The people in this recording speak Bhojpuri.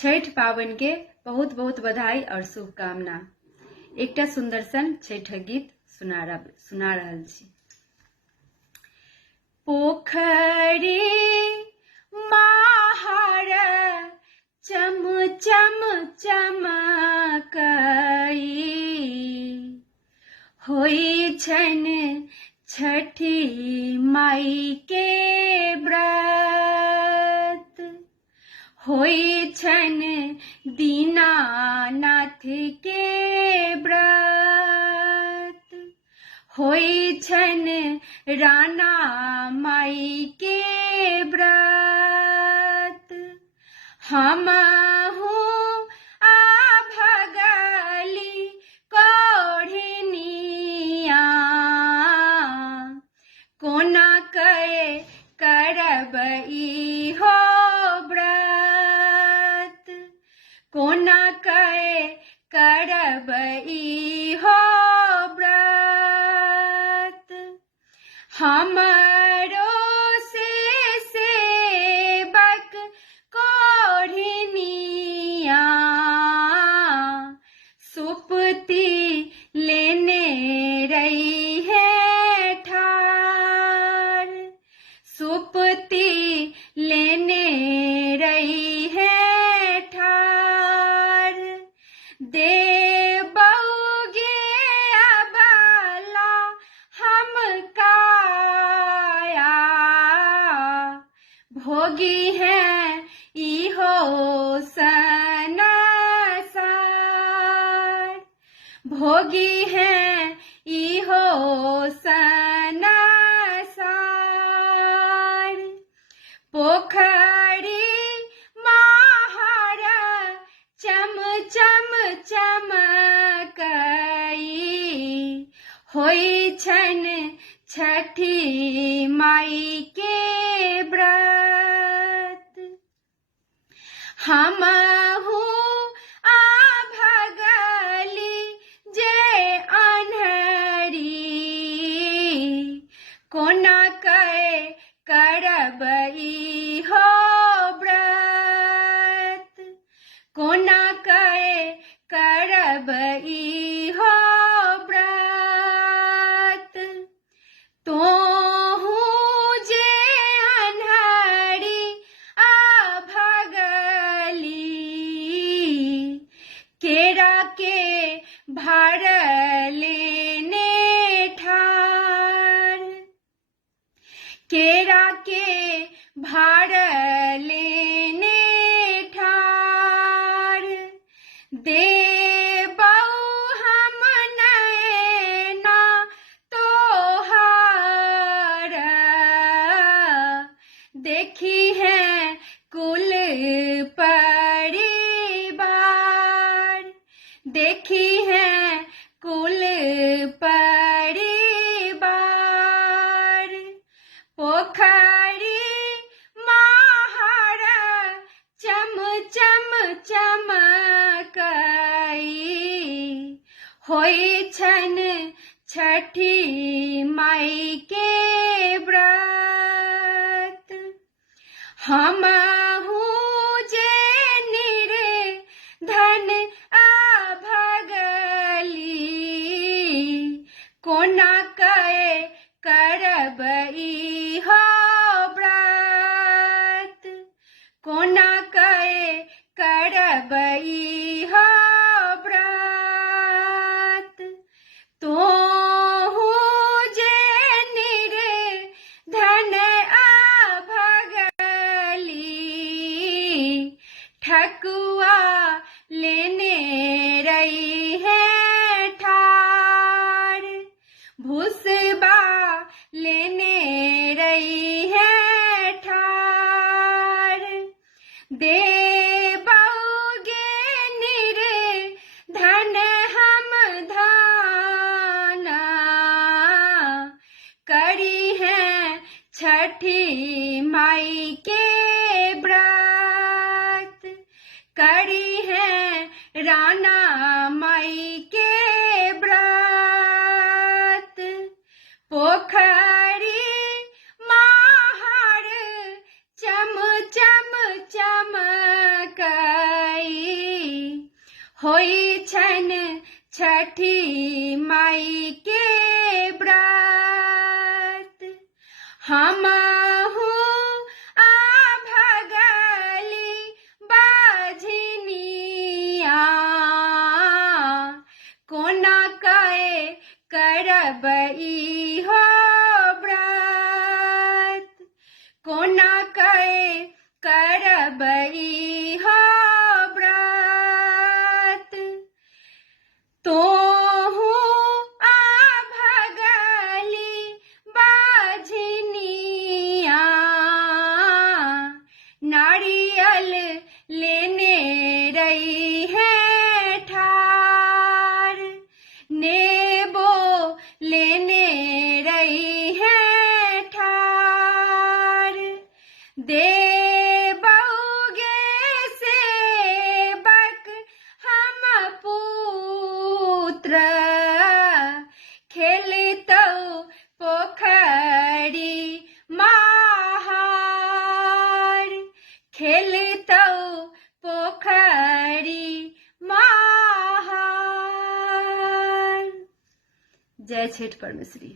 छठ पावन के बहुत बहुत बधाई और शुभकामना। एकटा सुंदर सन छठ गीत सुना रहल छी। पोखरी माहर चम चम चमकई, होई छन छठी माई के व्रत, होई छन दीनानाथ के व्रत, होई छन राना माई के व्रत। हमहु आ भगली कोढ़निया, कोना कए करब इहो व्रत, कोना कए करब इहो व्रत। हमरो से सेवक कोढ़निया, सुपती लेने रही है ठार, सुपती लेने रही है ठार। देबौगे अबला हम काया, भोगी है इहो संसार, भोगी है इहो संसार। पोखरी माहर चम चम चमकई, होई छन छठी माई के व्रत। हमहु आ भगली जे अन्हरी, कोना कए करब इहो व्रत, कोना कए करब इहो व्रत। तोहू जे अन्हरी आ भगली, केरा के भार लेने ठार, केरा के भार लेने ठार। देबौ हम नैना तोहार, देखी है कुल परिवार, देखी है कुल परिवार। पोखरी माहर चम चम चमकई, होई छन छठी माई के व्रत। हमहु जे निर्धन आ भगली, कोना कए करब इहो व्रत, कोना कए करब इहो व्रत। तोहू जे निर्धन आ भगली, ठकुआ लेने रही है ठार, भूसबा लेने रही है ठार। देबौगे निर्धन हम धाना, करी है छठी माई के व्रत, करी है राना माई के व्रत। पोखरी माहर चम चम चमकई, होई छन छठी माई के व्रत हमहु आ भगली बाझनिया कोना कए करब इहो व्रत कोना कए करब इहो व्रत तोहू आ भगली बाझनिया नारियल लेने रही है ठार नेबो लेने रही है ठार देबौगे सेवक हम पुत्र खेलतौ पोखरी महार खेलतौ पोखरी महार। जय छठ परमेश्वरी।